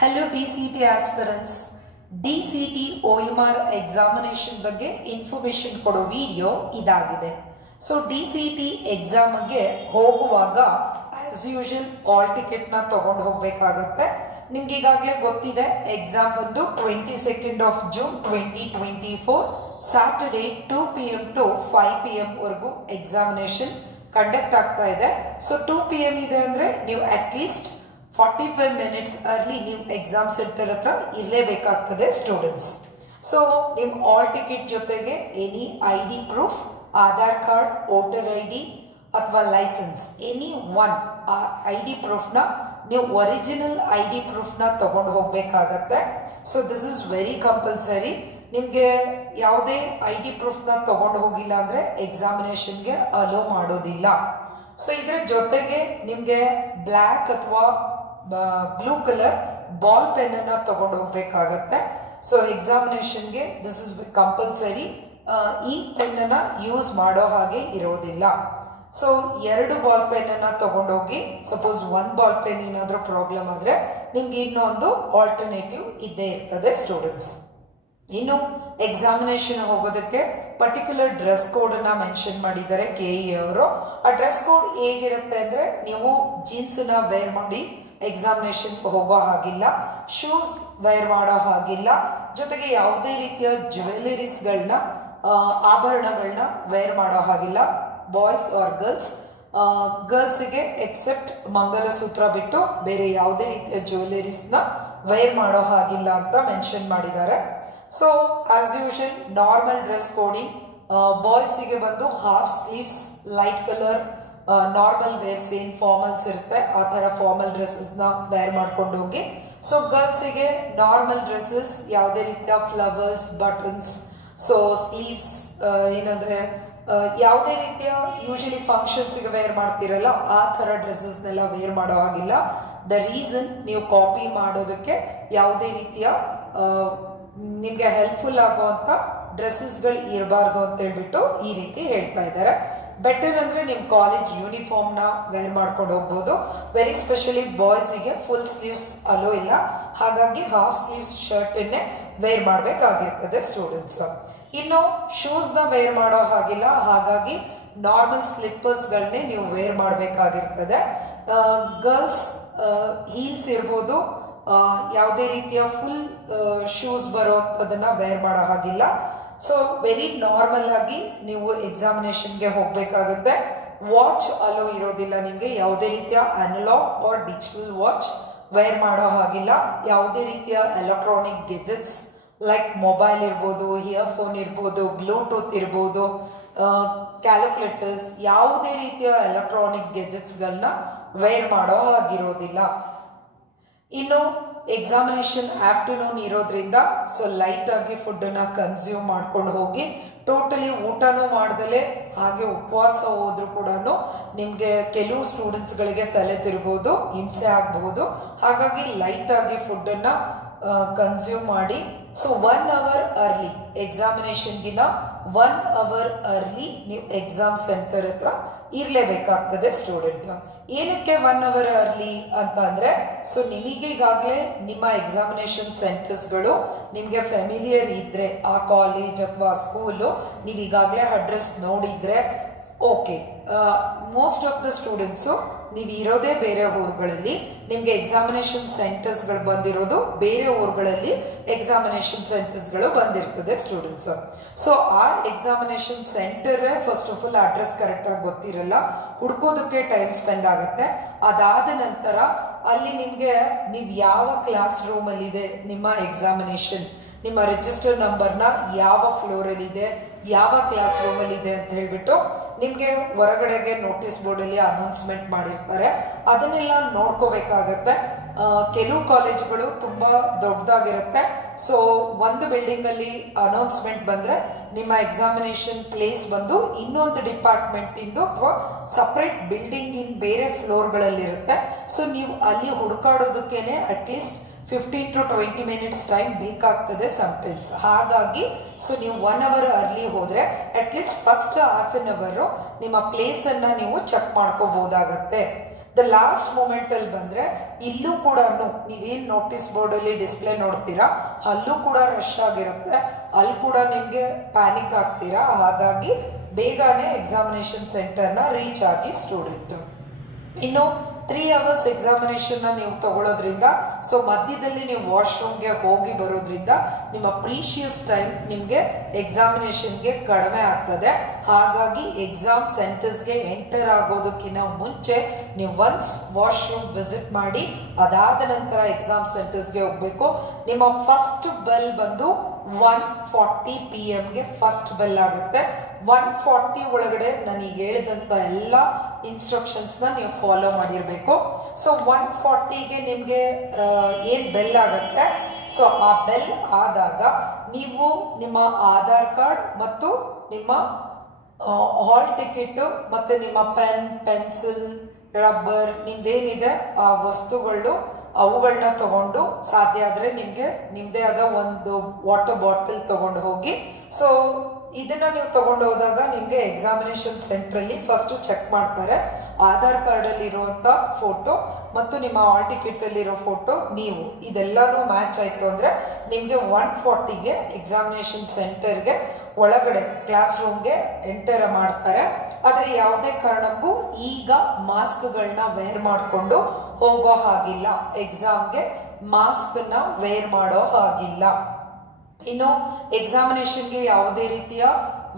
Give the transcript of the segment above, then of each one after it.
Hello DCT aspirants. DCT OMR examination ಬಗ್ಗೆ information ಕೊಡೋ video ಇದಾಗಿದೆ. ಸೊ DCT ಎಕ್ಸಾಮ್ ಗೆ ಹೋಗುವಾಗ ಆಸ್ ಯೂಶುವಲ್ ಹಾಲ್ ಟಿಕೆಟ್ ನ ತಗೊಂಡು ಹೋಗಬೇಕಾಗುತ್ತೆ. ನಿಮಗೆ ಈಗಾಗಲೇ ಗೊತ್ತಿದೆ ಎಕ್ಸಾಮ್ ಬಂದು 22nd of June 2024 Saturday 2 PM to 5 PM ವರೆಗೂ ಎಕ್ಸಾಮಿನೇಷನ್ ಕಂಡಕ್ಟ್ ಆಗ್ತಾ ಇದೆ. ಸೊ 2 PM ಇದೆ ಅಂದ್ರೆ ನೀವು ಅಟ್ ಲೀಸ್ಟ್ 45 minutes early ನೀವು ಎಕ್ಸಾಮ್ ಸೆಂಟರ್ ಹತ್ರ ಇರಲೇಬೇಕಾಗ್ತದೆ ಸ್ಟೂಡೆಂಟ್ಸ್. ಸೊ ನಿಮ್ಮ ಹಾಲ್ ಟಿಕೆಟ್ ಜೊತೆಗೆ any ID proof, Aadhaar card, voter ID ಅಥವಾ ಲೈಸೆನ್ಸ್ ಎನಿ ಒನ್ ಆ ID ಪ್ರೂಫ್ನ ನೀವು ಒರಿಜಿನಲ್ ID ಪ್ರೂಫ್ನ ತಗೊಂಡು ಹೋಗಬೇಕಾಗತ್ತೆ. So this is very compulsory. ನಿಮಗೆ ಯಾವುದೇ ID ಪ್ರೂಫ್ನ ತಗೊಂಡು ಹೋಗಿಲ್ಲ ಅಂದ್ರೆ ಎಕ್ಸಾಮಿನೇಷನ್ಗೆ ಅಲೋ ಮಾಡೋದಿಲ್ಲ. ಸೊ ಇದರ ಜೊತೆಗೆ ನಿಮಗೆ ಬ್ಲ್ಯಾಕ್ ಅಥವಾ ಬ್ಲೂ ಕಲರ್ ಬಾಲ್ ಪೆನ್ ಅನ್ನ ತಗೊಂಡು ಹೋಗ್ಬೇಕಾಗತ್ತೆ. ಸೊ ಎಕ್ಸಾಮಿನೇಷನ್ಗೆ ದಿಸ್ ಇಸ್ ಕಂಪಲ್ಸರಿ. ಈ ಪೆನ್ ಅನ್ನ ಯೂಸ್ ಮಾಡೋ ಹಾಗೆ ಇರೋದಿಲ್ಲ. ಸೊ 2 ಬಾಲ್ ಪೆನ್ ಅನ್ನ ತಗೊಂಡೋಗಿ, ಸಪೋಸ್ 1 ಬಾಲ್ ಪೆನ್ ಏನಾದ್ರೂ ಪ್ರಾಬ್ಲಮ್ ಆದ್ರೆ ನಿಮ್ಗೆ ಇನ್ನೊಂದು ಆಲ್ಟರ್ನೇಟಿವ್ ಇದ್ದೇ ಇರ್ತದೆ ಸ್ಟೂಡೆಂಟ್ಸ್. ಇನ್ನು ಎಕ್ಸಾಮಿನೇಷನ್ ಹೋಗೋದಕ್ಕೆ ಪರ್ಟಿಕ್ಯುಲರ್ ಡ್ರೆಸ್ ಕೋಡ್ ಅನ್ನ ಮೆನ್ಷನ್ ಮಾಡಿದ್ದಾರೆ KE ಅವರು. ಆ ಡ್ರೆಸ್ ಕೋಡ್ ಹೇಗಿರುತ್ತೆ ಅಂದ್ರೆ ನೀವು ಜೀನ್ಸ್ ನ ವೇರ್ ಮಾಡಿ ಎಕ್ಸಾಮಿನೇಷನ್ ಹೋಗೋ ಹಾಗಿಲ್ಲ, ಶೂಸ್ ವೇರ್ ಮಾಡೋ ಹಾಗಿಲ್ಲ, ಜೊತೆಗೆ ಯಾವುದೇ ರೀತಿಯ ಜ್ಯುವೆಲರೀಸ್ ಗಳನ್ನ ಆಭರಣಗಳನ್ನ ವೇರ್ ಮಾಡೋ ಹಾಗಿಲ್ಲ ಬಾಯ್ಸ್ ಆರ್ ಗರ್ಲ್ಸ್. ಗರ್ಲ್ಸ್ಗೆ ಎಕ್ಸೆಪ್ಟ್ ಮಂಗಲಸೂತ್ರ ಬಿಟ್ಟು ಬೇರೆ ಯಾವುದೇ ರೀತಿಯ ಜ್ಯುವೆಲರೀಸ್ ನ ವೇರ್ ಮಾಡೋ ಹಾಗಿಲ್ಲ ಅಂತ ಮೆನ್ಷನ್ ಮಾಡಿದ್ದಾರೆ. So as usual normal dress coding, ಬಾಯ್ಸ್ಗೆ ಬಂದು half sleeves light colour normal wear same formals ಇರುತ್ತೆ ಆ ತರ ಫಾರ್ಮಲ್ ಡ್ರೆಸ್ಸಸ್ ನ ವೇರ್ ಮಾಡ್ಕೊಂಡು ಹೋಗಿ. ಸೊ ಗರ್ಲ್ಸ್ಗೆ ನಾರ್ಮಲ್ ಡ್ರೆಸ್ಸಸ್, ಯಾವುದೇ ರೀತಿಯ ಫ್ಲವರ್ಸ್, ಬಟನ್ಸ್, ಸೊ ಸ್ಲೀವ್ಸ್ ಏನಂದ್ರೆ ಯಾವುದೇ ರೀತಿಯ ಯೂಶಲಿ ಫಂಕ್ಷನ್ಸ್ ಗೆ ವೇರ್ ಮಾಡ್ತಿರಲ್ಲ ಆ ತರ ಡ್ರೆಸ್ಸಸ್ ನೆಲ್ಲ ವೇರ್ ಮಾಡೋ ಹಾಗಿಲ್ಲ. ದ ರೀಸನ್ ನೀವು ಕಾಪಿ ಮಾಡೋದಕ್ಕೆ ಯಾವುದೇ ರೀತಿಯ ನಿಮ್ಗೆ ಹೆಲ್ಪ್ಫುಲ್ ಆಗುವಂತ ಡ್ರೆಸ್ಸಸ್ ಗಳು ಇರಬಾರ್ದು ಅಂತ ಹೇಳ್ಬಿಟ್ಟು ಈ ರೀತಿ ಹೇಳ್ತಾ ಇದ್ದಾರೆ. ಬೆಟರ್ ಅಂದ್ರೆ ನಿಮ್ ಕಾಲೇಜ್ ಯೂನಿಫಾರ್ಮ್ ನ ವೇರ್ ಮಾಡ್ಕೊಂಡು ಹೋಗ್ಬೋದು. ವೆರಿ ಸ್ಪೆಷಲಿ ಬಾಯ್ಸ್ಗೆ ಫುಲ್ ಸ್ಲೀವ್ಸ್ ಅಲೋ ಇಲ್ಲ, ಹಾಗಾಗಿ ಹಾಫ್ ಸ್ಲೀವ್ಸ್ ಶರ್ಟ್ ಅನ್ನೇ ವೇರ್ ಮಾಡ್ಬೇಕಾಗಿರ್ತದೆ ಸ್ಟೂಡೆಂಟ್ಸ್. ಇನ್ನು ಶೂಸ್ ನ ವೇರ್ ಮಾಡೋ ಹಾಗಿಲ್ಲ, ಹಾಗಾಗಿ ನಾರ್ಮಲ್ ಸ್ಲಿಪ್ಪರ್ಸ್ ಗಳನ್ನೇ ನೀವು ವೇರ್ ಮಾಡಬೇಕಾಗಿರ್ತದೆ. ಗರ್ಲ್ಸ್ ಹೀಲ್ಸ್ ಇರ್ಬೋದು, ಯಾವುದೇ ರೀತಿಯ ಫುಲ್ ಶೂಸ್ ಬರೋದನ್ನ ವೇರ್ ಮಾಡೋ ಹಾಗಿಲ್ಲ. ಸೊ ವೆರಿ ನಾರ್ಮಲ್ ಆಗಿ ನೀವು ಎಕ್ಸಾಮಿನೇಷನ್ಗೆ ಹೋಗ್ಬೇಕಾಗುತ್ತೆ. ವಾಚ್ ಅಲೋ ಇರೋದಿಲ್ಲ ನಿಮ್ಗೆ, ಯಾವುದೇ ರೀತಿಯ analogue or digital watch wear ಮಾಡೋ ಹಾಗಿಲ್ಲ. ಯಾವುದೇ ರೀತಿಯ ಎಲೆಕ್ಟ್ರಾನಿಕ್ ಗೆಜೆಟ್ಸ್ ಲೈಕ್ ಮೊಬೈಲ್ ಇರ್ಬೋದು, ಇಯರ್ಫೋನ್ ಇರ್ಬೋದು, ಬ್ಲೂಟೂತ್ ಇರ್ಬೋದು, ಕ್ಯಾಲ್ಕುಲೇಟರ್ಸ್, ಯಾವುದೇ ರೀತಿಯ ಎಲೆಕ್ಟ್ರಾನಿಕ್ ಗೆಜೆಟ್ಸ್ ಗಳನ್ನ ವೇರ್ ಮಾಡೋ ಹಾಗಿರೋದಿಲ್ಲ. ಇನ್ನು ಎಕ್ಸಾಮಿನೇಷನ್ ಆಫ್ಟರ್ನೂನ್ ಇರೋದ್ರಿಂದ ಸೊ ಲೈಟ್ ಆಗಿ ಫುಡ್ ಅನ್ನ ಕನ್ಸ್ಯೂಮ್ ಮಾಡ್ಕೊಂಡು ಹೋಗಿ. ಟೋಟಲಿ ಊಟನೂ ಮಾಡ್ದಲೆ ಹಾಗೆ ಉಪವಾಸ ಹೋದ್ರು ಕೂಡ ನಿಮ್ಗೆ ಕೆಲವು ಸ್ಟೂಡೆಂಟ್ಸ್ ಗಳಿಗೆ ತಲೆ ತಿರುಗೋದು, ಹಿಂಸೆ ಆಗಬಹುದು. ಹಾಗಾಗಿ ಲೈಟ್ ಆಗಿ ಫುಡ್ ಅನ್ನ ಕನ್ಸ್ಯೂಮ್ ಮಾಡಿ. ಸೊ 1 hour ಅರ್ಲಿ ಎಕ್ಸಾಮಿನೇಷನ್ಗಿನ 1 hour ಅರ್ಲಿ ನೀವು ಎಕ್ಸಾಮ್ ಸೆಂಟರ್ ಹತ್ರ ಇರ್ಲೇಬೇಕಾಗ್ತದೆ ಸ್ಟೂಡೆಂಟ್. ಏನಕ್ಕೆ 1 hour ಅರ್ಲಿ ಅಂತ ಅಂದ್ರೆ, ಸೊ ನಿಮಗೆ ಈಗಾಗಲೇ ನಿಮ್ಮ ಎಕ್ಸಾಮಿನೇಷನ್ ಸೆಂಟರ್ಸ್ ಗಳು ನಿಮ್ಗೆ ಫೆಮಿಲಿಯರ್ ಇದ್ರೆ, ಆ ಕಾಲೇಜ್ ಅಥವಾ ಸ್ಕೂಲು ನೀವು ಈಗಾಗಲೇ ಅಡ್ರೆಸ್ ನೋಡಿದ್ರೆ okay. Most of the students ನೀವು ಇರೋದೇ ಬೇರೆ ಊರುಗಳಲ್ಲಿ, ನಿಮ್ಗೆ ಎಕ್ಸಾಮಿನೇಷನ್ ಸೆಂಟರ್ಸ್ ಗಳು ಬಂದಿರೋದು ಬೇರೆ ಊರುಗಳಲ್ಲಿ ಎಕ್ಸಾಮಿನೇಷನ್ ಸೆಂಟರ್ಸ್ ಗಳು ಬಂದಿರ್ತದೆ ಸ್ಟೂಡೆಂಟ್ಸ್. ಸೊ ಆ examination centre first of all address correct ಆಗಿ ಗೊತ್ತಿರಲ್ಲ, ಹುಡ್ಕೋದಕ್ಕೆ ಟೈಮ್ ಸ್ಪೆಂಡ್ ಆಗುತ್ತೆ. ಅದಾದ ನಂತರ ಅಲ್ಲಿ ನಿಮ್ಗೆ ನೀವು ಯಾವ ಕ್ಲಾಸ್ ರೂಮ್ ಅಲ್ಲಿ ಇದೆ ನಿಮ್ಮ ಎಕ್ಸಾಮಿನೇಷನ್, ನಿಮ್ಮ ರಿಜಿಸ್ಟರ್ ನಂಬರ್ನ ಯಾವ ಫ್ಲೋರ್ ಅಲ್ಲಿ ಇದೆ, ಯಾವ ಕ್ಲಾಸ್ ರೂಮ್ ಅಲ್ಲಿ ಇದೆ ಅಂತ ಹೇಳ್ಬಿಟ್ಟು ನಿಮ್ಗೆ ಹೊರಗಡೆಗೆ ನೋಟಿಸ್ ಬೋರ್ಡ್ ಅಲ್ಲಿ ಅನೌನ್ಸ್ಮೆಂಟ್ ಮಾಡಿರ್ತಾರೆ. ಅದನ್ನೆಲ್ಲ ನೋಡ್ಕೋಬೇಕಾಗತ್ತೆ. ಕೆಲವು ಕಾಲೇಜ್ಗಳು ತುಂಬಾ ದೊಡ್ಡದಾಗಿರುತ್ತೆ. ಸೊ ಒಂದು ಬಿಲ್ಡಿಂಗ್ ಅಲ್ಲಿ ಅನೌನ್ಸ್ಮೆಂಟ್ ಬಂದ್ರೆ ನಿಮ್ಮ ಎಕ್ಸಾಮಿನೇಷನ್ ಪ್ಲೇಸ್ ಬಂದು ಇನ್ನೊಂದು ಡಿಪಾರ್ಟ್ಮೆಂಟ್ ಇಂದು ಅಥವಾ ಸಪರೇಟ್ ಬಿಲ್ಡಿಂಗ್ ಇನ್ ಬೇರೆ ಫ್ಲೋರ್ ಗಳಲ್ಲಿ ಇರುತ್ತೆ. ಸೊ ನೀವು ಅಲ್ಲಿ ಹುಡುಕಾಡೋದಕ್ಕೇನೆ ಅಟ್ಲೀಸ್ಟ್ 15 to 20 minutes ಟೈಮ್ ಬೇಕಾಗ್ತದೆ ಸಮ್ಟೈಮ್ಸ್. ಹಾಗಾಗಿ ಸೊ ನೀವು 1 hour ಅರ್ಲಿ ಹೋದ್ರೆ at least first half an hour ನಿಮ್ಮ ಪ್ಲೇಸ್ ಅನ್ನ ನೀವು ಚೆಕ್ ಮಾಡ್ಕೋಬಹುದಾಗತ್ತೆ. ದ ಲಾಸ್ಟ್ ಮೂಮೆಂಟ್ ಅಲ್ಲಿ ಬಂದ್ರೆ ಇಲ್ಲೂ ಕೂಡ ನೀವೇನ್ ನೋಟಿಸ್ ಬೋರ್ಡ್ ಅಲ್ಲಿ ಡಿಸ್ಪ್ಲೇ ನೋಡ್ತೀರಾ ಅಲ್ಲೂ ಕೂಡ ರಶ್ ಆಗಿರುತ್ತೆ, ಅಲ್ಲಿ ಕೂಡ ನಿಮ್ಗೆ ಪ್ಯಾನಿಕ್ ಆಗ್ತೀರಾ. ಹಾಗಾಗಿ ಬೇಗನೆ ಎಕ್ಸಾಮಿನೇಷನ್ ಸೆಂಟರ್ನ ರೀಚ್ ಆಗಿ ಸ್ಟೂಡೆಂಟ್. ಇನ್ನು 3 hours ಎಕ್ಸಾಮಿನೇಷನ್ ನೀವು ತಗೊಳ್ಳೋದ್ರಿಂದ ಸೊ ಮಧ್ಯದಲ್ಲಿ ನೀವು ವಾಶ್ರೂಮ್ಗೆ ಹೋಗಿ ಬರೋದ್ರಿಂದ ನಿಮ್ಮ ಪ್ರೀಶಿಯಸ್ ಟೈಮ್ ನಿಮ್ಗೆ ಎಕ್ಸಾಮಿನೇಷನ್ಗೆ ಕಡಿಮೆ ಆಗ್ತದೆ. ಹಾಗಾಗಿ ಎಕ್ಸಾಮ್ ಸೆಂಟರ್ಸ್ಗೆ ಎಂಟರ್ ಆಗೋದಕ್ಕಿಂತ ಮುಂಚೆ ನೀವು ಒನ್ಸ್ ವಾಶ್ರೂಮ್ ವಿಸಿಟ್ ಮಾಡಿ ಅದಾದ ನಂತರ ಎಕ್ಸಾಮ್ ಸೆಂಟರ್ಸ್ಗೆ ಹೋಗ್ಬೇಕು. ನಿಮ್ಮ ಫಸ್ಟ್ ಬೆಲ್ ಬಂದು 1:40 PM ಗೆ ಫಸ್ಟ್ ಬೆಲ್ ಆಗುತ್ತೆ. 1:40 ಒಳಗಡೆ ನನಗೆ ಹೇಳಿದಂತ ಎಲ್ಲ ಇನ್ಸ್ಟ್ರಕ್ಷನ್ಸ್ ನ ನೀವು ಫಾಲೋ ಮಾಡಿರ್ಬೇಕು. ಸೊ 1:40ಗೆ ನಿಮ್ಗೆ ಏನ್ ಬೆಲ್ ಆಗುತ್ತೆ, ಸೊ ಆ ಬೆಲ್ ಆದಾಗ ನೀವು ನಿಮ್ಮ ಆಧಾರ್ ಕಾರ್ಡ್ ಮತ್ತು ನಿಮ್ಮ ಹಾಲ್ ಟಿಕೆಟ್ ಮತ್ತೆ ನಿಮ್ಮ ಪೆನ್, ಪೆನ್ಸಿಲ್, ರಬ್ಬರ್, ನಿಮ್ದೇನಿದೆ ಆ ವಸ್ತುಗಳು ಅವುಗಳನ್ನ ತಗೊಂಡು ಸಾಧ್ಯ ಆದ್ರೆ ನಿಮ್ದೇ ಆದ ಒಂದು ವಾಟರ್ ಬಾಟಲ್ ತಗೊಂಡು ಹೋಗಿ. ಸೊ ಇದನ್ನ ನೀವು ತಗೊಂಡು ಹೋದಾಗ ನಿಮ್ಗೆ ಎಕ್ಸಾಮಿನೇಷನ್ ಸೆಂಟರ್ ಅಲ್ಲಿ ಫಸ್ಟ್ ಚೆಕ್ ಮಾಡ್ತಾರೆ ಆಧಾರ್ ಕಾರ್ಡ್ ಅಲ್ಲಿ ಇರುವಂತ ಫೋಟೋ ಮತ್ತು ನಿಮ್ಮ ಹಾಲ್ ಟಿಕೆಟ್ ಅಲ್ಲಿ ಇರೋ ಫೋಟೋ, ನೀವು ಇದೆಲ್ಲಾನು ಮ್ಯಾಚ್ ಆಯ್ತು ಅಂದ್ರೆ ನಿಮ್ಗೆ 1:40ಗೆ ಎಕ್ಸಾಮಿನೇಷನ್ ಸೆಂಟರ್ಗೆ ಒಳಗಡೆ ಕ್ಲಾಸ್ ರೂಮ್ಗೆ ಎಂಟರ್ ಮಾಡ್ತಾರೆ. ಆದ್ರೆ ಯಾವುದೇ ಕಾರಣಕ್ಕೂ ಈಗ ಮಾಸ್ಕ್ಗಳನ್ನ ವೇರ್ ಮಾಡಿಕೊಂಡು ಹೋಗೋ ಹಾಗಿಲ್ಲ, ಎಕ್ಸಾಮ್ಗೆ ಮಾಸ್ಕ್ ನ ವೇರ್ ಮಾಡೋ ಹಾಗಿಲ್ಲ. ಇನ್ನು ಎಕ್ಸಾಮಿನೇಷನ್ಗೆ ಯಾವುದೇ ರೀತಿಯ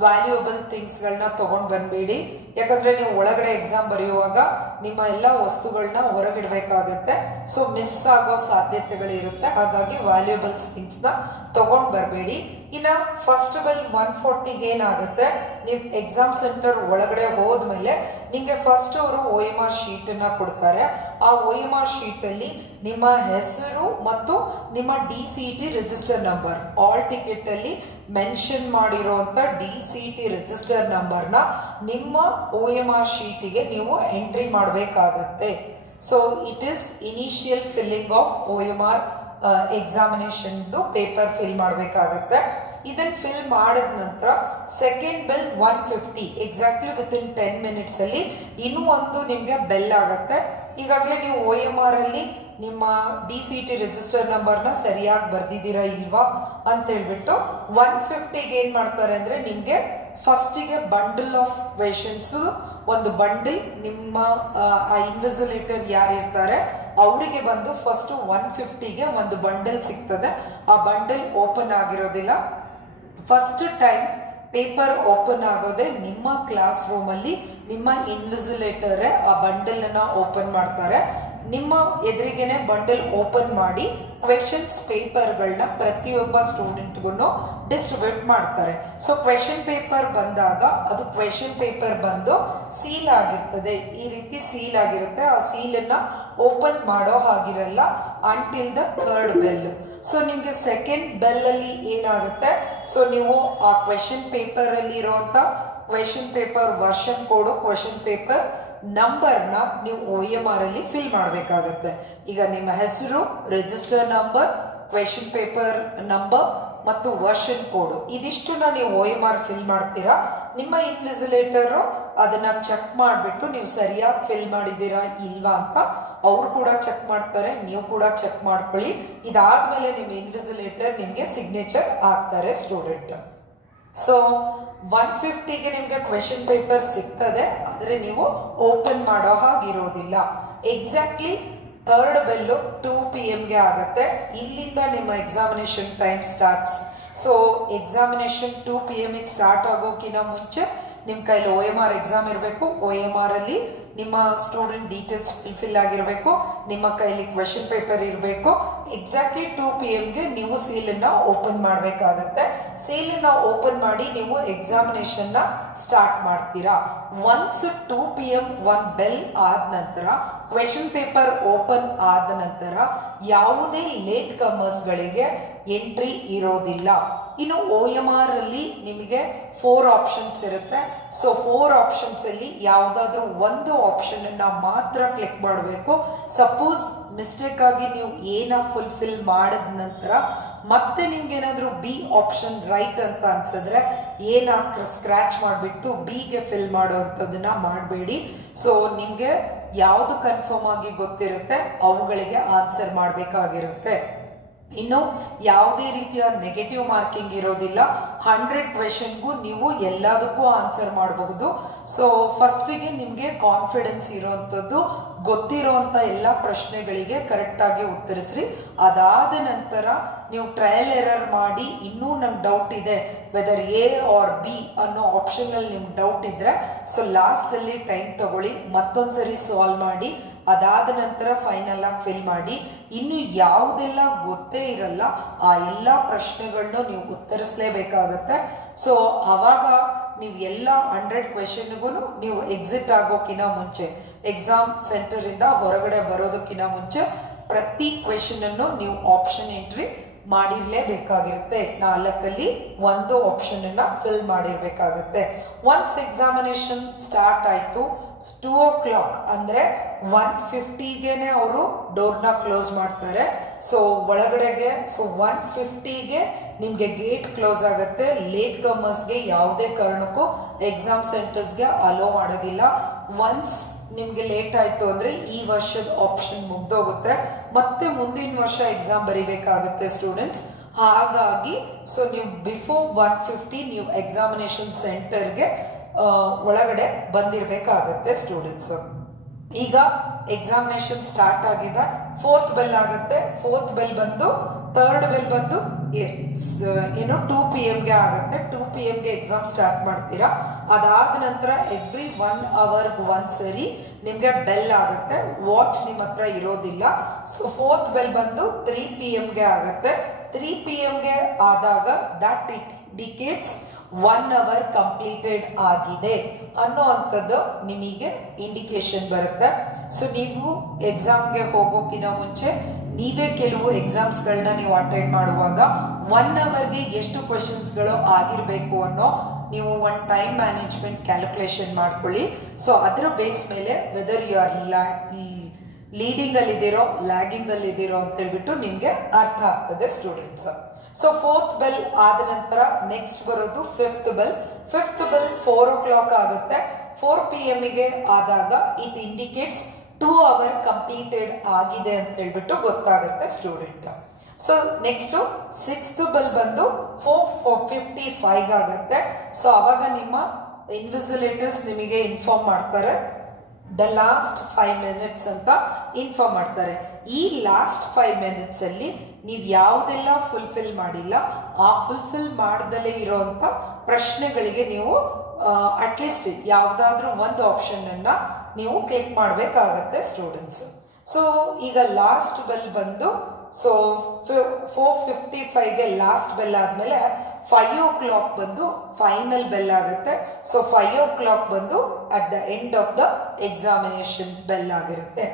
ವ್ಯಾಲ್ಯೂಯಬಲ್ ಥಿಂಗ್ಸ್ ಗಳನ್ನ ತಗೊಂಡ್ ಬಂದ್ಬೇಡಿ. ಯಾಕಂದ್ರೆ ನೀವು ಒಳಗಡೆ ಎಕ್ಸಾಮ್ ಬರೆಯುವಾಗ ನಿಮ್ಮ ಎಲ್ಲ ವಸ್ತುಗಳನ್ನ ಹೊರಗಿಡ್ಬೇಕಾಗತ್ತೆ. ಸೊ ಮಿಸ್ ಆಗೋ ಸಾಧ್ಯತೆಗಳಿರುತ್ತೆ. ಹಾಗಾಗಿ ವ್ಯಾಲ್ಯೂಯಬಲ್ಸ್ ಥಿಂಗ್ಸ್ ನ ತಗೊಂಡ್ ಬರಬೇಡಿ. ಇನ್ನ ಫಸ್ಟ್ ಬೆಲ್ 1:40ಗೆ ಏನಾಗುತ್ತೆ, ನೀವು ಎಕ್ಸಾಮ್ ಸೆಂಟರ್ ಒಳಗಡೆ ಹೋದ್ಮೇಲೆ ನಿಮ್ಗೆ ಫಸ್ಟ್ ಅವರು OMR ಶೀಟ್ ಅನ್ನ ಕೊಡ್ತಾರೆ. ಆ OMR ಶೀಟ್ ಅಲ್ಲಿ ನಿಮ್ಮ ಹೆಸರು ಮತ್ತು ನಿಮ್ಮ DCT register number, hall ticket ಅಲ್ಲಿ ಮೆನ್ಷನ್ ಮಾಡಿರುವಂತ DCT ರಿಜಿಸ್ಟರ್ ನಂಬರ್ ನ ನಿಮ್ಮ OMR ಶೀಟಿಗೆ ನೀವು ಎಂಟ್ರಿ ಮಾಡಬೇಕಾಗತ್ತೆ. So it is initial filling of OMR examination paper fill ಮಾಡಬೇಕಾಗತ್ತೆ. ಇದನ್ನ ಫಿಲ್ ಮಾಡಿದ ನಂತರ second bell 1:50 exactly within 10 minutes ಅಲ್ಲಿ ಇನ್ನೂ ಒಂದು ನಿಮ್ಗೆ ಬೆಲ್ ಆಗತ್ತೆ. ಈಗಾಗಲೇ ನೀವು OMR ಅಲ್ಲಿ ನಿಮ್ಮ DCT ರಿಜಿಸ್ಟರ್ ನಂಬರ್ನ ಸರಿಯಾಗಿ ಬರ್ದಿದ್ದೀರಾ ಇಲ್ವಾ ಅಂತ ಹೇಳ್ಬಿಟ್ಟು 1:50ಗೆ ಏನ್ ಮಾಡ್ತಾರೆ ಅಂದ್ರೆ ನಿಮ್ಗೆ ಫಸ್ಟಿಗೆ ಬಂಡಲ್ ಆಫ್ ಕ್ವೆಶನ್ಸ್ ಒಂದು ಬಂಡಲ್ ನಿಮ್ಮ ಇನ್ವಿಜಿಲೇಟರ್ ಯಾರು ಇರ್ತಾರೆ ಅವರಿಗೆ ಬಂದು ಫಸ್ಟ್ 1:50ಗೆ ಒಂದು ಬಂಡಲ್ ಸಿಗ್ತದೆ. ಆ ಬಂಡಲ್ ಓಪನ್ ಆಗಿರೋದಿಲ್ಲ. ಫಸ್ಟ್ ಟೈಮ್ ಪೇಪರ್ ಓಪನ್ ಆಗೋದೆ ನಿಮ್ಮ ಕ್ಲಾಸ್ ರೂಮ್ ಅಲ್ಲಿ ನಿಮ್ಮ ಇನ್ವಿಜಿಲೇಟರ್ ಆ ಬಂಡಲ್ ಅನ್ನ ಓಪನ್ ಮಾಡ್ತಾರೆ. ನಿಮ್ಮ ಎದುರಿಗೆನೆ ಬಂಡಲ್ ಓಪನ್ ಮಾಡಿ ಕ್ವೆಶನ್ಸ್ ಪೇಪರ್ಗಳನ್ನ ಪ್ರತಿಯೊಬ್ಬ ಸ್ಟೂಡೆಂಟ್ಗೂ ಡಿಸ್ಟ್ರಿಬ್ಯೂಟ್ ಮಾಡ್ತಾರೆ. ಸೊ ಕ್ವೆಶನ್ ಪೇಪರ್ ಬಂದಾಗ ಅದು ಕ್ವೆಶನ್ ಪೇಪರ್ ಬಂದು ಸೀಲ್ ಆಗಿರ್ತದೆ, ಈ ರೀತಿ ಸೀಲ್ ಆಗಿರುತ್ತೆ. ಆ ಸೀಲ್ ಅನ್ನ ಓಪನ್ ಮಾಡೋ ಹಾಗಿರಲ್ಲ until the third bell. So ನಿಮ್ಗೆ ಸೆಕೆಂಡ್ ಬೆಲ್ ಅಲ್ಲಿ ಏನಾಗುತ್ತೆ, ಸೊ ನೀವು ಆ ಕ್ವೆಶನ್ ಪೇಪರ್ ಅಲ್ಲಿ ಇರುವಂತ question paper version code, question paper ನಂಬರ್ನ ನೀವು OMR ಅಲ್ಲಿ ಫಿಲ್ ಮಾಡಬೇಕಾಗತ್ತೆ. ಈಗ ನಿಮ್ಮ ಹೆಸರು, register number, question paper number ಮತ್ತು ವರ್ಷನ್ ಕೋಡ್ ಇದಿಷ್ಟನ್ನ ನೀವು OMR ಫಿಲ್ ಮಾಡ್ತೀರಾ. ನಿಮ್ಮ ಇನ್ವಿಜಿಲೇಟರ್ ಅದನ್ನ ಚೆಕ್ ಮಾಡಿಬಿಟ್ಟು ನೀವು ಸರಿಯಾಗಿ ಫಿಲ್ ಮಾಡಿದ್ದೀರಾ ಇಲ್ವಾ ಅಂತ ಅವ್ರು ಕೂಡ ಚೆಕ್ ಮಾಡ್ತಾರೆ, ನೀವು ಕೂಡ ಚೆಕ್ ಮಾಡ್ಕೊಳ್ಳಿ. ಇದಾದ್ಮೇಲೆ ನಿಮ್ಮ ಇನ್ವಿಜಿಲೇಟರ್ ನಿಮ್ಗೆ ಸಿಗ್ನೇಚರ್ ಆಗ್ತಾರೆ ಸ್ಟೂಡೆಂಟ್. ಸೊ 1:50ಗೆ ನಿಮ್ಗೆ ಕ್ವೆಶನ್ ಪೇಪರ್ ಸಿಗ್ತದೆ, ಆದ್ರೆ ನೀವು ಓಪನ್ ಮಾಡೋ ಹಾಗಿರೋದಿಲ್ಲ. ಎಕ್ಸಾಕ್ಟ್ಲಿ ಥರ್ಡ್ ಬೆಲ್ಲು 2 PM ಗೆ ಆಗತ್ತೆ. ಇಲ್ಲಿಂದ ನಿಮ್ಮ examination time starts. So examination 2 PM start ಆಗೋಕಿನ ಮುಂಚೆ ನಿಮ್ ಕೈಲಿ OMR ಎಕ್ಸಾಮ್ ಇರಬೇಕು. OMR ಅಲ್ಲಿ ನಿಮ್ಮ ಸ್ಟೂಡೆಂಟ್ ಡೀಟೇಲ್ಸ್ ಫಿಲ್ ಆಗಿರಬೇಕು, ನಿಮ್ಮ ಕೈಲಿ ಕ್ವೆಶನ್ ಪೇಪರ್ ಇರಬೇಕು. ಎಕ್ಸಾಕ್ಟ್ಲಿ 2 PM ಗೆ ನೀವು ಸೀಲ್ ಅನ್ನ ಓಪನ್ ಮಾಡಬೇಕಾಗತ್ತೆ. ಸೀಲ್ ಅನ್ನ ಓಪನ್ ಮಾಡಿ ನೀವು ಎಕ್ಸಾಮಿನೇಷನ್ ನ ಸ್ಟಾರ್ಟ್ ಮಾಡ್ತೀರಾ. ಒನ್ಸ್ 2 PM ಒಂದು ಬೆಲ್ ಆದ ನಂತರ ಕ್ವೆಶನ್ ಪೇಪರ್ ಓಪನ್ ಆದ ನಂತರ ಯಾವುದೇ ಲೇಟ್ ಕಮರ್ಸ್ ಗಳಿಗೆ ಎಂಟ್ರಿ ಇರೋದಿಲ್ಲ. ಇನ್ನು OMR ಅಲ್ಲಿ ನಿಮಗೆ 4 ಆಪ್ಷನ್ಸ್ ಇರುತ್ತೆ. ಸೊ 4 ಆಪ್ಷನ್ಸ್ ಅಲ್ಲಿ ಯಾವ್ದಾದ್ರು ಒಂದು ಆಪ್ಷನ್ ಅನ್ನ ಮಾತ್ರ ಕ್ಲಿಕ್ ಮಾಡಬೇಕು. ಸಪೋಸ್ ಮಿಸ್ಟೇಕ್ ಆಗಿ ನೀವು ಏನ ಫುಲ್ಫಿಲ್ ಮಾಡಿದ ನಂತರ ಮತ್ತೆ ನಿಮ್ಗೆ ಏನಾದ್ರು B ಆಪ್ಷನ್ ರೈಟ್ ಅಂತ ಅನ್ಸಿದ್ರೆ ಸ್ಕ್ರಾಚ್ ಮಾಡಿಬಿಟ್ಟು B ಗೆ ಫಿಲ್ ಮಾಡುವಂಥದ್ದನ್ನ ಮಾಡಬೇಡಿ. ಸೊ ನಿಮ್ಗೆ ಯಾವುದು ಕನ್ಫರ್ಮ್ ಆಗಿ ಗೊತ್ತಿರುತ್ತೆ ಅವುಗಳಿಗೆ ಆನ್ಸರ್ ಮಾಡಬೇಕಾಗಿರುತ್ತೆ. ಇನ್ನು ಯಾವುದೇ ರೀತಿಯ ನೆಗೆಟಿವ್ ಮಾರ್ಕಿಂಗ್ ಇರೋದಿಲ್ಲ. 100 ಕ್ವೆಶನ್ಗೂ ನೀವು ಎಲ್ಲದಕ್ಕೂ ಆನ್ಸರ್ ಮಾಡಬಹುದು. ಸೊ ಫಸ್ಟಿಗೆ ನಿಮಗೆ ಕಾನ್ಫಿಡೆನ್ಸ್ ಇರುವಂತದ್ದು, ಗೊತ್ತಿರುವಂತ ಎಲ್ಲ ಪ್ರಶ್ನೆಗಳಿಗೆ ಕರೆಕ್ಟ್ ಆಗಿ ಉತ್ತರಿಸ್ರಿ. ಅದಾದ ನಂತರ ನೀವು ಟ್ರಯಲ್ ಎರರ್ ಮಾಡಿ ಇನ್ನೂ ನಂಗೆ ಡೌಟ್ ಇದೆ ವೆದರ್ ಎ ಆರ್ ಬಿ ಅನ್ನೋ ಆಪ್ಷನ್ ಅಲ್ಲಿ ನಿಮ್ಗೆ ಡೌಟ್ ಇದ್ರೆ ಸೊ ಲಾಸ್ಟ್ ಅಲ್ಲಿ ಟೈಮ್ ತಗೊಳ್ಳಿ, ಮತ್ತೊಂದ್ಸರಿ ಸಾಲ್ವ್ ಮಾಡಿ, ಅದಾದ ನಂತರ ಫೈನಲ್ ಆಗಿ ಫಿಲ್ ಮಾಡಿ. ಇನ್ನು ಯಾವುದೆಲ್ಲ ಗೊತ್ತೇ ಇರಲ್ಲ ಆ ಎಲ್ಲ ಪ್ರಶ್ನೆಗಳನ್ನ ನೀವು ಉತ್ತರಿಸಲೇಬೇಕಾಗತ್ತೆ. ಸೊ ಅವಾಗ ನೀವು ಎಲ್ಲ 100 ಕ್ವೆಶನ್ಗೂ ನೀವು ಎಕ್ಸಿಟ್ ಆಗೋಕಿನ ಮುಂಚೆ, ಎಕ್ಸಾಮ್ ಸೆಂಟರ್ ಇಂದ ಹೊರಗಡೆ ಬರೋದಕ್ಕಿಂತ ಮುಂಚೆ ಪ್ರತಿ ಕ್ವೆಶನ್ ಅನ್ನು ನೀವು ಆಪ್ಷನ್ ಎಂಟ್ರಿ ಮಾಡಿರ್ಲೇಬೇಕಾಗಿರುತ್ತೆ. 4ಅಲ್ಲಿ ಒಂದು ಆಪ್ಷನ್ ಅನ್ನ ಫಿಲ್ ಮಾಡಿರ್ಬೇಕಾಗತ್ತೆ. ಒನ್ಸ್ ಎಕ್ಸಾಮಿನೇಷನ್ ಸ್ಟಾರ್ಟ್ ಆಯ್ತು 2 o'clock ಅಂದ್ರೆ 1:50ಗೆನೆ ಅವರು ಡೋರ್ನ ಕ್ಲೋಸ್ ಮಾಡ್ತಾರೆ. ಸೊ ಒಳಗಡೆಗೆ 1:50ಗೆ ನಿಮ್ಗೆ ಗೇಟ್ ಕ್ಲೋಸ್ ಆಗುತ್ತೆ. ಲೇಟ್ ಕಮರ್ಸ್ಗೆ ಯಾವುದೇ ಕಾರಣಕ್ಕೂ ಎಕ್ಸಾಮ್ ಸೆಂಟರ್ಸ್ಗೆ ಅಲೋ ಮಾಡೋದಿಲ್ಲ. ಒನ್ಸ್ ನಿಮ್ಗೆ ಲೇಟ್ ಆಯ್ತು ಅಂದ್ರೆ ಈ ವರ್ಷದ ಆಪ್ಷನ್ ಮುಗ್ದೋಗುತ್ತೆ, ಮತ್ತೆ ಮುಂದಿನ ವರ್ಷ ಎಕ್ಸಾಮ್ ಬರಿಬೇಕಾಗುತ್ತೆ ಸ್ಟೂಡೆಂಟ್ಸ್. ಹಾಗಾಗಿ ಸೊ ನೀವು ಬಿಫೋರ್ 1:50 ನೀವು ಎಕ್ಸಾಮಿನೇಷನ್ ಸೆಂಟರ್ಗೆ ಒಳಗಡೆ ಬಂದಿರಬೇಕಾಗತ್ತೆ ಸ್ಟೂಡೆಂಟ್ಸ್. ಈಗ ಎಕ್ಸಾಮಿನೇಷನ್ ಸ್ಟಾರ್ಟ್ ಆಗಿದೆ, 4th ಬೆಲ್ ಆಗುತ್ತೆ. 4th ಬೆಲ್ ಬಂದು 3rd ಬೆಲ್ ಬಂದು ಏನು 2 PM ಗೆ ಆಗುತ್ತೆ. 2 PM ಗೆ ಎಕ್ಸಾಮ್ ಸ್ಟಾರ್ಟ್ ಮಾಡ್ತೀರಾ. ಅದಾದ ನಂತರ ಎವ್ರಿ 1 hour ಒಂದ್ಸರಿ ನಿಮ್ಗೆ ಬೆಲ್ ಆಗುತ್ತೆ. ವಾಚ್ ನಿಮ್ಮ ಹತ್ರ ಇರೋದಿಲ್ಲ. ಸೊ 4th ಬೆಲ್ ಬಂದು 3 PM ಗೆ ಆಗುತ್ತೆ. 3 PM ಗೆ ಆದಾಗ that it indicates 1 hour completed ಆಗಿದೆ ಅನ್ನೋವಂಥದ್ದು ನಿಮಗೆ ಇಂಡಿಕೇಶನ್ ಬರುತ್ತೆ. ಸೊ ನೀವು ಎಕ್ಸಾಮ್ಗೆ ಹೋಗೋಕಿನ ಮುಂಚೆ ನೀವೇ ಕೆಲವು ಎಕ್ಸಾಮ್ಸ್ ಗಳನ್ನ ನೀವು ಅಟೆಂಡ್ ಮಾಡುವಾಗ 1 hourಗೆ ಎಷ್ಟು ಕ್ವೆಶನ್ಸ್ಗಳು ಆಗಿರ್ಬೇಕು ಅನ್ನೋ ನೀವು ಒಂದು ಟೈಮ್ ಮ್ಯಾನೇಜ್ಮೆಂಟ್ ಕ್ಯಾಲ್ಕುಲೇಷನ್ ಮಾಡ್ಕೊಳ್ಳಿ. ಸೊ ಅದ್ರ ಬೇಸ್ ಮೇಲೆ ವೆದರ್ ಯು ಆರ್ ಲೀಡಿಂಗ್ ಅಲ್ಲಿ ಇದೀರೋ ಲ್ಯಾಗಿಂಗ್ ಅಲ್ಲಿ ಇದೀರೋ ಅಂತ ಹೇಳ್ಬಿಟ್ಟು ನಿಮ್ಗೆ ಅರ್ಥ ಆಗ್ತದೆ ಸ್ಟೂಡೆಂಟ್ಸ್. ಸೊ 4th ಬೆಲ್ ಆದ ನಂತರ ನೆಕ್ಸ್ಟ್ ಬರೋದು 5th bell. 5th bell 4 o'clock ಆಗುತ್ತೆ. 4 PM ಗೆ ಆದಾಗ ಇಟ್ ಇಂಡಿಕೇಟ್ಸ್ 2 hour ಕಂಪ್ಲೀಟೆಡ್ ಆಗಿದೆ ಅಂತ ಹೇಳ್ಬಿಟ್ಟು ಗೊತ್ತಾಗುತ್ತೆ student. So next 6th bell ಬಂದು 4:55 ಆಗುತ್ತೆ. ಸೊ ಅವಾಗ ನಿಮ್ಮ ಇನ್ವಿಜಿಲೇಟರ್ಸ್ ನಿಮಗೆ ಇನ್ಫಾರ್ಮ್ ಮಾಡ್ತಾರೆ ದ ಲಾಸ್ಟ್ 5 minutes ಅಂತ ಇನ್ಫಾರ್ಮ್ ಮಾಡ್ತಾರೆ. ಈ ಲಾಸ್ಟ್ 5 minutes ಅಲ್ಲಿ ನೀವು ಯಾವುದೆಲ್ಲ ಫುಲ್ಫಿಲ್ ಮಾಡಿಲ್ಲ ಆ ಫುಲ್ಫಿಲ್ ಮಾಡ್ದಲೇ ಇರೋಂತ ಪ್ರಶ್ನೆಗಳಿಗೆ ನೀವು ಅಟ್ಲೀಸ್ಟ್ ಯಾವ್ದಾದ್ರೂ ಒಂದು ಆಪ್ಷನ್ ಅನ್ನ ನೀವು ಕ್ಲಿಕ್ ಮಾಡಬೇಕಾಗತ್ತೆ ಸ್ಟೂಡೆಂಟ್ಸ್. ಸೊ ಈಗ ಲಾಸ್ಟ್ ಬೆಲ್ ಬಂದು ಸೊ 4:55ಗೆ ಲಾಸ್ಟ್ ಬೆಲ್ ಆದ್ಮೇಲೆ 5 o'clock ಬಂದು ಫೈನಲ್ ಬೆಲ್ ಆಗುತ್ತೆ. ಸೊ 5 o'clock ಬಂದು at the end of the examination bell ಆಗಿರುತ್ತೆ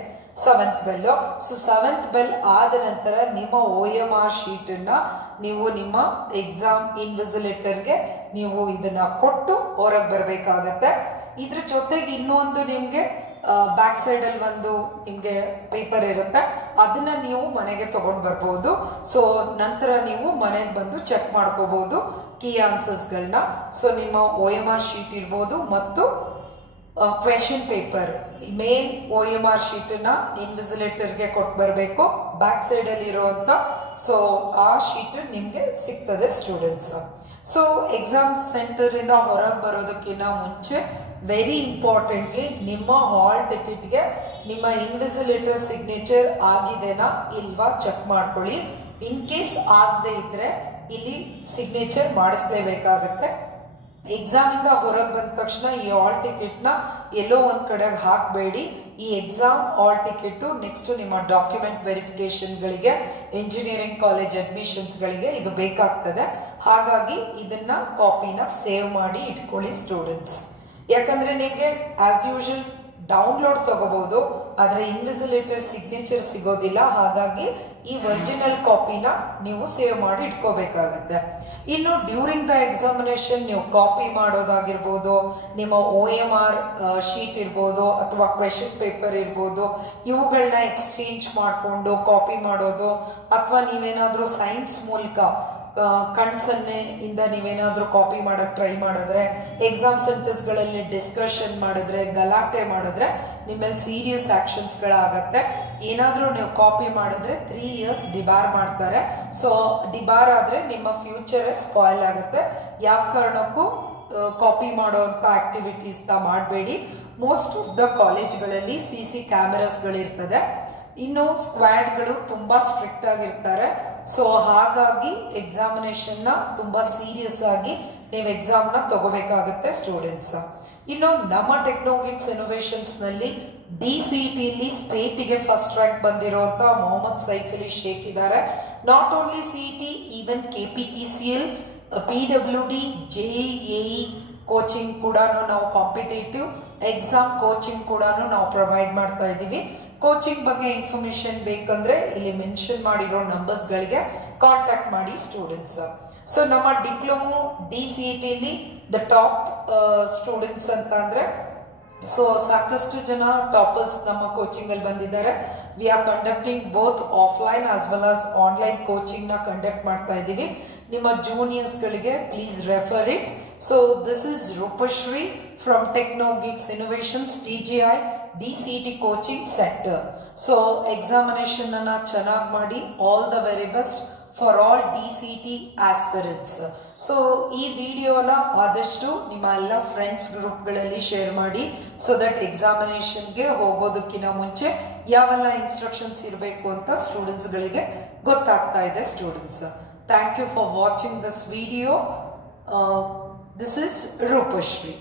7th bell. So 7th bell ಆದ ನಂತರ ನಿಮ್ಮ OMR ಶೀಟ್ ಅನ್ನ ನೀವು ನಿಮ್ಮ ಎಕ್ಸಾಮ್ ಇನ್ವಿಜಿಲೇಟರ್ಗೆ ನೀವು ಇದನ್ನ ಕೊಟ್ಟು ಹೊರಗೆ ಬರಬೇಕಾಗತ್ತೆ. ಇದ್ರ ಜೊತೆಗೆ ಇನ್ನೊಂದು ನಿಮ್ಗೆ ಬ್ಯಾಕ್ ಸೈಡ್ ಅಲ್ಲಿ ಒಂದು ನಿಮ್ಗೆ ಪೇಪರ್ ಇರುತ್ತೆ, ಅದನ್ನ ನೀವು ಮನೆಗೆ ತಗೊಂಡ್ ಬರ್ಬೋದು. ಸೊ ನಂತರ ನೀವು ಮನೆಗೆ ಬಂದು ಚೆಕ್ ಮಾಡ್ಕೋಬಹುದು ಕೀ ಆನ್ಸರ್ಸ್ ಗಳನ್ನ. ಸೊ ನಿಮ್ಮ OMR ಶೀಟ್ ಇರ್ಬೋದು ಮತ್ತು question paper main OMR sheet ನ ಇನ್ವಿಜಿಲೇಟರ್ಗೆ ಕೊಟ್ಟು ಬರಬೇಕು. ಬ್ಯಾಕ್ ಸೈಡ್ ಅಲ್ಲಿ ಇರುವಂತ ಸೊ ಆ ಶೀಟ್ ನಿಮ್ಗೆ ಸಿಗ್ತದೆ ಸ್ಟೂಡೆಂಟ್ಸ್. ಸೊ ಎಕ್ಸಾಮ್ ಸೆಂಟರ್ ಇಂದ ಹೊರಗೆ ಬರೋದಕ್ಕಿಂತ ಮುಂಚೆ ವೆರಿ ಇಂಪಾರ್ಟೆಂಟ್ಲಿ ನಿಮ್ಮ ಹಾಲ್ ಟಿಕೆಟ್ಗೆ ನಿಮ್ಮ ಇನ್ವಿಜಿಲೇಟರ್ ಸಿಗ್ನೇಚರ್ ಆಗಿದೆನಾ ಇಲ್ವಾ ಚೆಕ್ ಮಾಡ್ಕೊಳ್ಳಿ. ಇನ್ ಕೇಸ್ ಆಗದೆ ಇದ್ರೆ ಇಲ್ಲಿ ಸಿಗ್ನೇಚರ್ ಮಾಡಿಸ್ಲೇಬೇಕಾಗತ್ತೆ. ಎಕ್ಸಾಮ್ ಇಂದ ಹೊರಗೆ ಬಂದ ತಕ್ಷಣ ಈ ಹಾಲ್ ಟಿಕೆಟ್ ನ ಎಲ್ಲೋ ಒಂದ್ ಕಡೆಗೆ ಹಾಕಬೇಡಿ. ಈ ಎಕ್ಸಾಮ್ ಹಾಲ್ ಟಿಕೆಟ್ ನೆಕ್ಸ್ಟ್ ನಿಮ್ಮ ಡಾಕ್ಯುಮೆಂಟ್ ವೆರಿಫಿಕೇಶನ್ ಗಳಿಗೆ, ಇಂಜಿನಿಯರಿಂಗ್ ಕಾಲೇಜ್ ಅಡ್ಮಿಷನ್ಸ್ ಗಳಿಗೆ ಇದು ಬೇಕಾಗ್ತದೆ. ಹಾಗಾಗಿ ಇದನ್ನ ಕಾಪಿನ ಸೇವ್ ಮಾಡಿ ಇಟ್ಕೊಳ್ಳಿ ಸ್ಟೂಡೆಂಟ್ಸ್. ಯಾಕಂದ್ರೆ ನಿಮ್ಗೆ ಆಸ್ ಯೂಶುವಲ್ ಡೌನ್ಲೋಡ್ ತಗೋಬಹುದು, ಆದ್ರೆ ಇನ್ವಿಜಿಲೇಟರ್ ಸಿಗ್ನೇಚರ್ ಸಿಗೋದಿಲ್ಲ. ಹಾಗಾಗಿ ಈ ಒರಿಜಿನಲ್ ಕಾಪಿನ ನೀವು ಸೇವ್ ಮಾಡಿ ಇಟ್ಕೋಬೇಕಾಗತ್ತೆ. ಇನ್ನು ಡ್ಯೂರಿಂಗ್ ದ ಎಕ್ಸಾಮಿನೇಷನ್ ನೀವು ಕಾಪಿ ಮಾಡೋದಾಗಿರ್ಬೋದು, ನಿಮ್ಮ OMR ಶೀಟ್ ಇರ್ಬೋದು ಅಥವಾ ಕ್ವೆಶನ್ ಪೇಪರ್ ಇರ್ಬೋದು, ಇವುಗಳನ್ನ ಎಕ್ಸ್ಚೇಂಜ್ ಮಾಡಿಕೊಂಡು ಕಾಪಿ ಮಾಡೋದು ಅಥವಾ ನೀವೇನಾದ್ರೂ ಸೈನ್ಸ್ ಮೂಲಕ ಕಣ್ಸನ್ನೆ ಇಂದ ನೀವೇನಾದ್ರೂ ಕಾಪಿ ಮಾಡಕ್ ಟ್ರೈ ಮಾಡಿದ್ರೆ, ಎಕ್ಸಾಮ್ ಸೆಂಟರ್ಸ್ಗಳಲ್ಲಿ ಡಿಸ್ಕಷನ್ ಮಾಡಿದ್ರೆ, ಗಲಾಟೆ ಮಾಡಿದ್ರೆ ನಿಮ್ಮ ಮೇಲೆ ಸೀರಿಯಸ್ ಆಕ್ಷನ್ಸ್ಗಳಾಗತ್ತೆ. ಏನಾದ್ರೂ ನೀವು ಕಾಪಿ ಮಾಡಿದ್ರೆ 3 years ಡಿಬಾರ್ ಮಾಡ್ತಾರೆ. ಸೊ ಡಿಬಾರ್ ಆದ್ರೆ ನಿಮ್ಮ ಫ್ಯೂಚರ್ ಸ್ಪಾಯ್ಲ್ ಆಗುತ್ತೆ. ಯಾವ ಕಾರಣಕ್ಕೂ ಕಾಪಿ ಮಾಡುವಂತ ಆಕ್ಟಿವಿಟೀಸ್ ಮಾಡಬೇಡಿ. ಮೋಸ್ಟ್ ಆಫ್ ದ ಕಾಲೇಜ್ಗಳಲ್ಲಿ CC ಕ್ಯಾಮೆರಾಸ್ಗಳಿರ್ತದೆ. ಇನ್ನು ಸ್ಕ್ವಾಡ್ಗಳು ತುಂಬಾ ಸ್ಟ್ರಿಕ್ಟ್ ಆಗಿರ್ತಾರೆ. ಸೊ ಹಾಗಾಗಿ ಎಕ್ಸಾಮಿನೇಷನ್ ನ ತುಂಬಾ ಸೀರಿಯಸ್ ಆಗಿ ನೀವು ಎಕ್ಸಾಮ್ ನ ತಗೋಬೇಕಾಗುತ್ತೆ ಸ್ಟೂಡೆಂಟ್ಸ್. ಇನ್ನು ನಮ್ಮ ಟೆಕ್ನಾಗಿಕ್ಸ್ ಇನೋವೇಷನ್ಸ್ ನಲ್ಲಿ DCT ಸ್ಟೇಟ್ ಗೆ ಫಸ್ಟ್ ರ್ಯಾಂಕ್ ಬಂದಿರುವಂತ ಮೊಹಮ್ಮದ್ ಸೈಫ್ ಅಲಿ ಶೇಖ್ ಇದ್ದಾರೆ. Not only CET, even KPTCL, PWD, JEE coaching ಕೂಡ ನಾವು ಕಾಂಪಿಟೇಟಿವ್ ಎಕ್ಸಾಮ್ ಕೋಚಿಂಗ್ ಕೂಡ ನಾವು ಪ್ರೊವೈಡ್ ಮಾಡ್ತಾ ಇದ್ದೀವಿ. ಕೋಚಿಂಗ್ ಬಗ್ಗೆ ಇನ್ಫಾರ್ಮೇಶನ್ ಬೇಕಂದ್ರೆ ಇಲ್ಲಿ ಮೆನ್ಷನ್ ಮಾಡಿರೋ ನಂಬರ್ಸ್ ಗಳಿಗೆ ಕಾಂಟ್ಯಾಕ್ಟ್ ಮಾಡಿ ಸ್ಟೂಡೆಂಟ್ಸ್. ಸೊ ನಮ್ಮ diploma DCT the top students ಅಂತ ಅಂದ್ರೆ ಸೊ ಸಾಕಷ್ಟು ಜನ ಟಾಪರ್ಸ್ ನಮ್ಮ ಕೋಚಿಂಗ್ ಅಲ್ಲಿ ಬಂದಿದ್ದಾರೆ. We are conducting both offline as well as online coaching ನ ಕಂಡಕ್ಟ್ ಮಾಡ್ತಾ ಇದ್ದೀವಿ. ನಿಮ್ಮ ಜೂನಿಯರ್ಸ್ ಗಳಿಗೆ please refer it. So this is Roopashree from Technogix innovations TGI DCT coaching centre. So examination ಅನ್ನ ಚೆನ್ನಾಗಿ ಮಾಡಿ. All the very best for all DCT aspirants. So ಈ ವಿಡಿಯೋನ ಆದಷ್ಟು ನಿಮ್ಮ ಎಲ್ಲ ಫ್ರೆಂಡ್ಸ್ ಗ್ರೂಪ್ಗಳಲ್ಲಿ ಶೇರ್ ಮಾಡಿ. ಸೊ ದಟ್ ಎಕ್ಸಾಮಿನೇಷನ್ಗೆ ಹೋಗೋದಕ್ಕಿಂತ ಮುಂಚೆ ಯಾವೆಲ್ಲ ಇನ್ಸ್ಟ್ರಕ್ಷನ್ಸ್ ಇರಬೇಕು ಅಂತ ಸ್ಟೂಡೆಂಟ್ಸ್ಗಳಿಗೆ ಗೊತ್ತಾಗ್ತಾ ಇದೆ students. Thank you for watching this video. This is Roopashree.